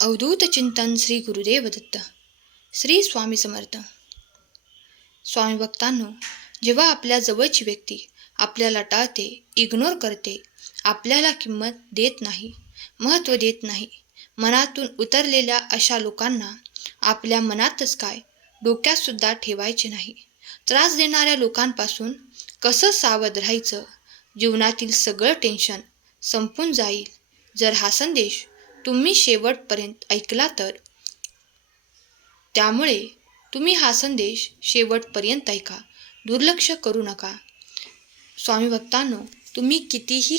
अवधूत चिंतन श्री गुरुदेव दत्त श्री स्वामी समर्थ. स्वामी भक्तांनो जेव्हा आपल्या जवळची व्यक्ती आपल्याला टाळते इग्नोर करते आपल्याला किंमत देत नाही महत्त्व देत नाही मनातून उतरलेल्या अशा लोकांना आपल्या मनातच काय डोक्यातसुद्धा ठेवायचे नाही. त्रास देणाऱ्या लोकांपासून कसं सावध राहायचं? जीवनातील सगळं टेन्शन संपून जाईल. जर हा संदेश तुम्ही शेवटपर्यंत ऐकला तर? त्यामुळे तुम्ही हा संदेश शेवटपर्यंत ऐका. दुर्लक्ष करू नका. स्वामी भक्तांनो तुम्ही कितीही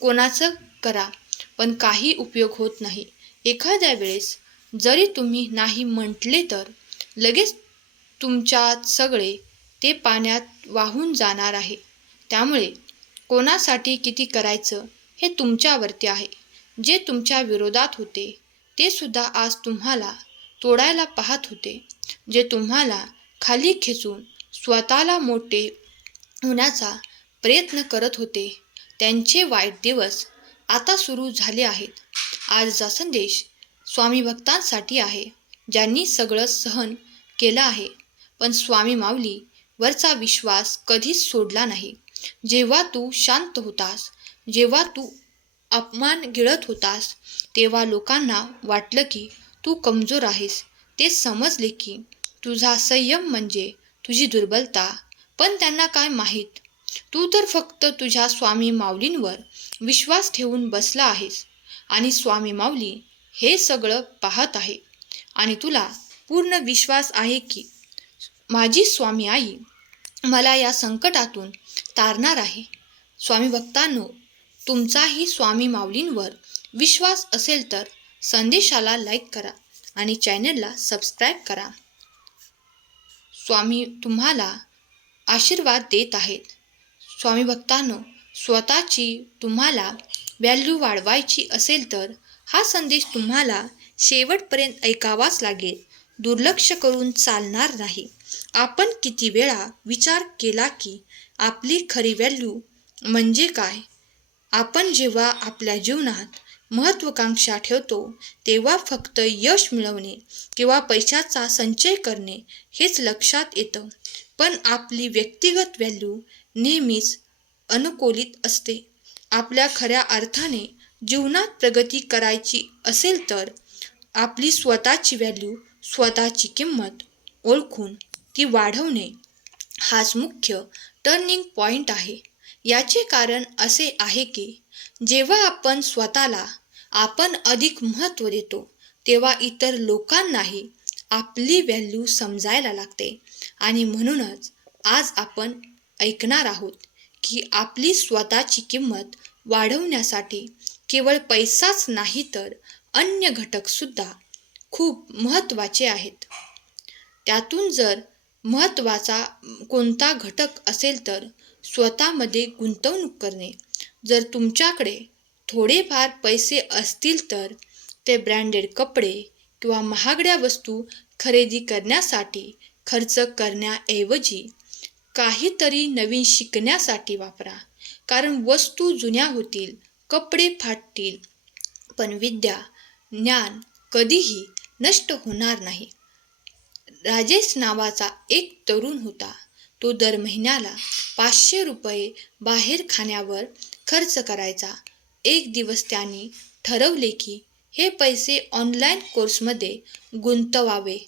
कोणाचं करा पण काही उपयोग होत नाही. एखाद्या वेळेस जरी तुम्ही नाही म्हटले तर लगेच तुमच्यात सगळे ते पाण्यात वाहून जाणार आहे. त्यामुळे कोणासाठी किती करायचं हे तुमच्यावरती आहे. जे तुमच्या विरोधात होते ते सुद्धा आज तुम्हाला तोडायला पाहत होते जे तुम्हाला खाली खेचून स्वतःला मोठे होण्याचा प्रयत्न करत होते. त्यांचे वाईट दिवस आता सुरू झाले आहेत. आजचा संदेश स्वामी भक्तांसाठी आहे ज्यांनी सगळं सहन केलं आहे. पण स्वामी माऊली वरचा विश्वास कधीच सोडला नाही. जेव्हा तू शांत होतास जेव्हा तू अपमान गिळत होतास तेव्हा लोकांना वाटलं की तू कमजोर आहेस. ते समजले की तुझा संयम म्हणजे तुझी दुर्बलता. पण त्यांना काय माहीत? तू तर फक्त तुझ्या स्वामी माऊलींवर विश्वास ठेवून बसला आहेस आणि स्वामी माऊली हे सगळं पाहत आहे. आणि तुला पूर्ण विश्वास आहे की माझी स्वामी आई मला या संकटातून तारणार आहे. स्वामी भक्तांनो तुमचाही स्वामी माऊलींवर विश्वास असेल तर संदेशाला लाईक करा आणि चॅनलला सबस्क्राईब करा. स्वामी तुम्हाला आशीर्वाद देत आहेत. स्वामी भक्तांनो स्वतःची तुम्हाला व्हॅल्यू वाढवायची असेल तर हा संदेश तुम्हाला शेवटपर्यंत ऐकावाच लागेल. दुर्लक्ष करून चालणार नाही. आपण किती वेळा विचार केला की आपली खरी व्हॅल्यू म्हणजे काय? आपण जेव्हा आपल्या जीवनात महत्त्वाकांक्षा ठेवतो तेव्हा फक्त यश मिळवणे किंवा पैशाचा संचय करणे हेच लक्षात येतं. पण आपली व्यक्तिगत व्हॅल्यू नेहमीच अनुकूलित असते. आपल्या खऱ्या अर्थाने जीवनात प्रगती करायची असेल तर आपली स्वतःची व्हॅल्यू स्वतःची किंमत ओळखून ती वाढवणे हाच मुख्य टर्निंग पॉईंट आहे. याचे कारण असे आहे की जेव्हा आपण स्वतःला आपण अधिक महत्त्व देतो तेव्हा इतर लोकांनाही आपली व्हॅल्यू समजायला लागते. आणि म्हणूनच आज आपण ऐकणार आहोत की आपली स्वतःची किंमत वाढवण्यासाठी केवळ पैसाच नाही तर अन्य घटकसुद्धा खूप महत्त्वाचे आहेत. त्यातून जर महत्त्वाचा कोणता घटक असेल तर स्वतःमध्ये गुंतवणूक करणे. जर तुमच्याकडे थोडेफार पैसे असतील तर ते ब्रँडेड कपडे किंवा महागड्या वस्तू खरेदी करण्यासाठी खर्च करण्याऐवजी काहीतरी नवीन शिकण्यासाठी वापरा. कारण वस्तू जुन्या होतील कपडे फाटतील पण विद्या ज्ञान कधीही नष्ट होणार नाही. राजेश नावाचा एक तरुण होता. तो दर महिन्याला पाचशे रुपये बाहेर खाण्यावर खर्च करायचा. एक दिवस त्याने ठरवले की हे पैसे ऑनलाईन कोर्समध्ये गुंतवावे.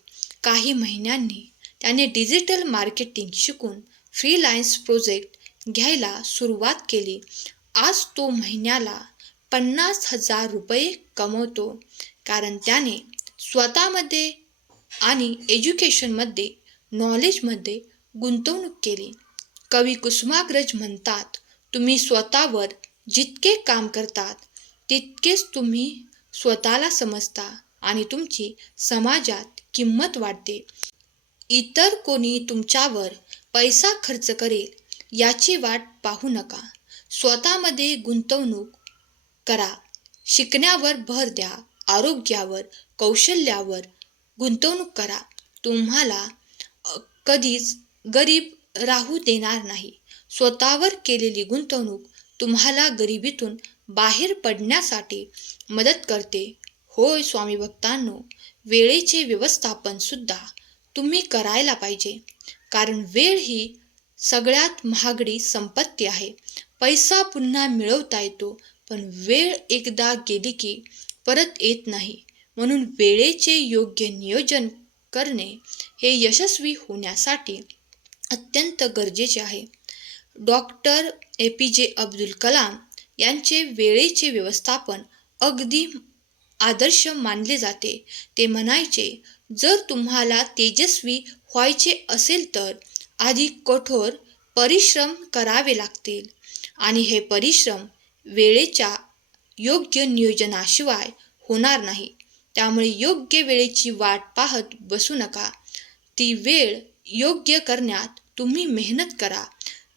काही महिन्यांनी त्याने डिजिटल मार्केटिंग शिकून फ्रीलायन्स प्रोजेक्ट घ्यायला सुरुवात केली. आज तो महिन्याला पन्नास हजार रुपये कमवतो. कारण त्याने स्वतःमध्ये आणि एज्युकेशनमध्ये नॉलेजमध्ये गुंतवणूक केली. कवी कुसुमाग्रज म्हणतात तुम्ही स्वतःवर जितके काम करतात तितकेच तुम्ही स्वतःला समजता आणि तुमची समाजात किंमत वाढते. इतर कोणी तुमच्यावर पैसा खर्च करेल याची वाट पाहू नका. स्वतःमध्ये गुंतवणूक करा. शिकण्यावर भर द्या. आरोग्यावर कौशल्यावर गुंतवणूक करा. तुम्हाला कधीच गरीब राहू देणार नाही. स्वतःवर केलेली गुंतवणूक तुम्हाला गरिबीतून बाहेर पडण्यासाठी मदत करते. होय स्वामी भक्तांनो वेळेचे व्यवस्थापन सुद्धा तुम्ही करायला पाहिजे. कारण वेळ ही सगळ्यात महागडी संपत्ती आहे. पैसा पुन्हा मिळवता येतो पण वेळ एकदा गेली की परत येत नाही. म्हणून वेळेचे योग्य नियोजन करणे हे यशस्वी होण्यासाठी अत्यंत गरजेचे आहे. डॉक्टर ए पी जे अब्दुल कलाम यांचे वेळेचे व्यवस्थापन अगदी आदर्श मानले जाते. ते म्हणायचे जर तुम्हाला तेजस्वी व्हायचे असेल तर आधी कठोर परिश्रम करावे लागतील. आणि हे परिश्रम वेळेच्या योग्य नियोजनाशिवाय होणार नाही. त्यामुळे योग्य वेळेची वाट पाहत बसू नका. ती वेळ योग्य करण्यात तुम्ही मेहनत करा.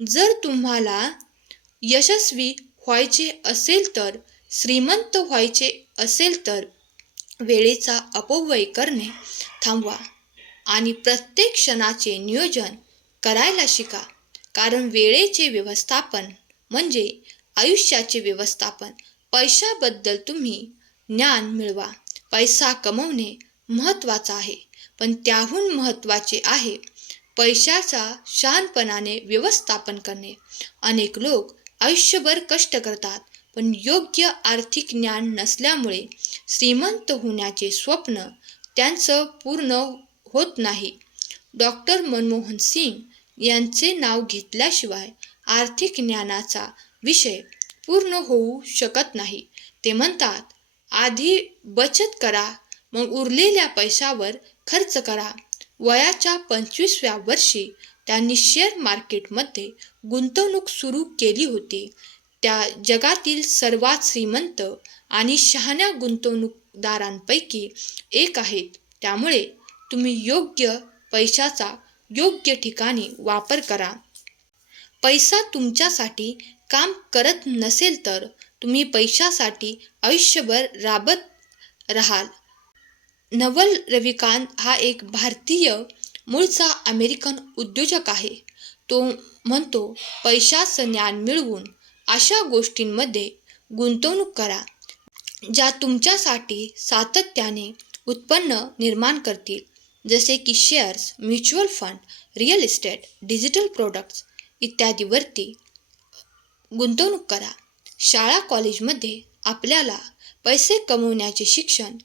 जर तुम्हाला यशस्वी व्हायचे असेल तर श्रीमंत व्हायचे असेल तर वेळेचा अपव्यय करणे थांबवा आणि प्रत्येक क्षणाचे नियोजन करायला शिका. कारण वेळेचे व्यवस्थापन म्हणजे आयुष्याचे व्यवस्थापन. पैशाबद्दल तुम्ही ज्ञान मिळवा. पैसा कमवणे महत्त्वाचं आहे. पण त्याहून महत्त्वाचे आहे पैशाचा शहाणपणाने व्यवस्थापन करणे. अनेक लोक आयुष्यभर कष्ट करतात पण योग्य आर्थिक ज्ञान नसल्यामुळे श्रीमंत होण्याचे स्वप्न त्यांचं पूर्ण होत नाही. डॉक्टर मनमोहन सिंग यांचे नाव घेतल्याशिवाय आर्थिक ज्ञानाचा विषय पूर्ण होऊ शकत नाही. ते म्हणतात आधी बचत करा मग उरलेल्या पैशावर खर्च करा. वयाच्या पंचवीसव्या वर्षी त्यांनी शेअर मार्केटमध्ये गुंतवणूक सुरू केली होती. त्या जगातील सर्वात श्रीमंत आणि शहाण्या गुंतवणूकदारांपैकी एक आहेत. त्यामुळे तुम्ही योग्य पैशाचा योग्य ठिकाणी वापर करा. पैसा तुमच्यासाठी काम करत नसेल तर तुम्ही पैशासाठी आयुष्यभर राबत राहाल. नवल रविकांत हा एक भारतीय मूळचा अमेरिकन उद्योजक आहे. तो म्हणतो पैशाचं ज्ञान मिळवून अशा गोष्टींमध्ये गुंतवणूक करा ज्या तुमच्यासाठी सातत्याने उत्पन्न निर्माण करतील. जसे की shares mutual fund real estate digital products इत्यादीवरती गुंतवणूक करा. शाळा कॉलेजमध्ये आपल्याला पैसे कमवण्याचे शिक्षण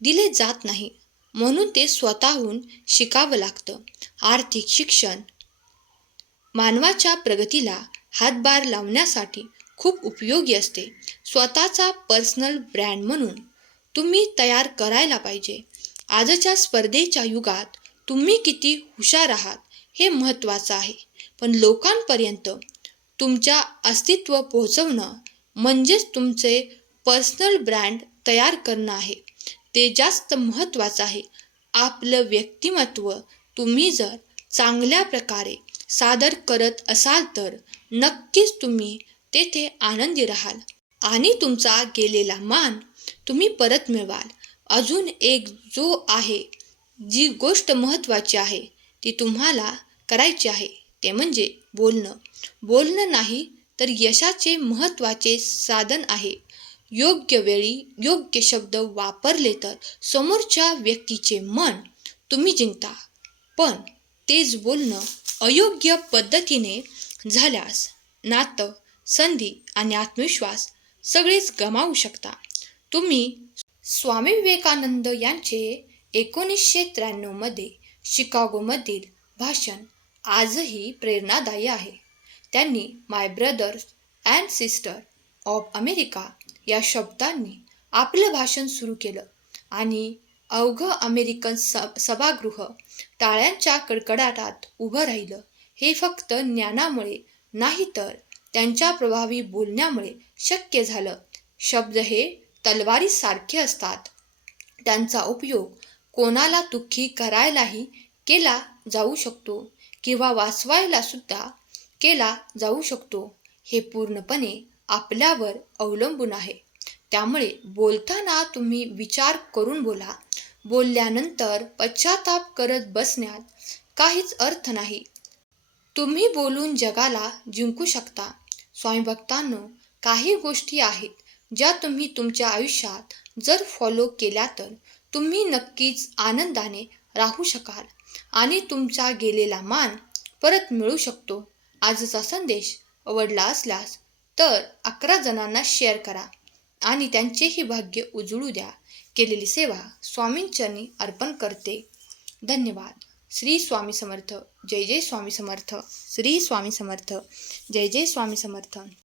दिले जात नाही. म्हणून ते स्वतःहून शिकावं लागतं. आर्थिक शिक्षण. मानवाच्या प्रगतीला हातभार लावण्यासाठी खूप उपयोगी असते. स्वतःचा पर्सनल ब्रँड म्हणून तुम्ही तयार करायला पाहिजे. आजच्या स्पर्धेच्या युगात तुम्ही किती हुशार आहात हे महत्त्वाचं आहे. पण लोकांपर्यंत तुमच्या अस्तित्व पोहोचवणं म्हणजेच तुमचे पर्सनल ब्रँड तयार करणं आहे. ते जास्त महत्त्वाचं आहे. आपलं व्यक्तिमत्व तुम्ही जर चांगल्या प्रकारे सादर करत असाल तर नक्कीच तुम्ही तेथे आनंदी राहाल. आणि तुमचा गेलेला मान तुम्ही परत मिळवाल. अजून एक जो आहे जी गोष्ट महत्त्वाची आहे ती तुम्हाला करायची आहे ते म्हणजे बोलणं. बोलणं नाही तर यशाचे महत्त्वाचे साधन आहे. योग्य वेळी योग्य शब्द वापरले तर समोरच्या व्यक्तीचे मन तुम्ही जिंकता. पण तेच बोलणं अयोग्य पद्धतीने झाल्यास नातं संधी आणि आत्मविश्वास सगळेच गमावू शकता. तुम्ही स्वामी विवेकानंद यांचे एकोणीसशे त्र्याण्णवमध्ये शिकागोमधील भाषण आजही प्रेरणादायी आहे. त्यांनी my brothers and sister of America या शब्दांनी आपलं भाषण सुरू केलं आणि अवघं अमेरिकन स सभागृह टाळ्यांच्या कडकडाटात उभं राहिलं. हे फक्त ज्ञानामुळे नाही तर त्यांच्या प्रभावी बोलण्यामुळे शक्य झालं. शब्द हे तलवारीसारखे असतात. त्यांचा उपयोग कोणाला दुःखी करायलाही केला जाऊ शकतो किंवा वाचवायला सुद्धा केला जाऊ शकतो हे पूर्णपणे आपल्यावर अवलंबून आहे. त्यामुळे बोलताना तुम्ही विचार करून बोला. बोलल्यानंतर पश्चाताप करत बसण्यात काहीच अर्थ नाही. तुम्ही बोलून जगाला जिंकू शकता. स्वामी भक्तांनो काही गोष्टी आहेत ज्या तुम्ही तुमच्या आयुष्यात जर फॉलो केल्या तर तुम्ही नक्कीच आनंदाने राहू शकाल आणि तुमचा गेलेला मान परत मिळू शकतो. आजचा संदेश आवडला असल्यास तर अकरा जणांना शेअर करा आणि त्यांचेही भाग्य उजळू द्या. केलेली सेवा स्वामींचरणी अर्पण करते. धन्यवाद. श्री स्वामी समर्थ. जय जय स्वामी समर्थ. श्री स्वामी समर्थ. जय जय स्वामी समर्थ.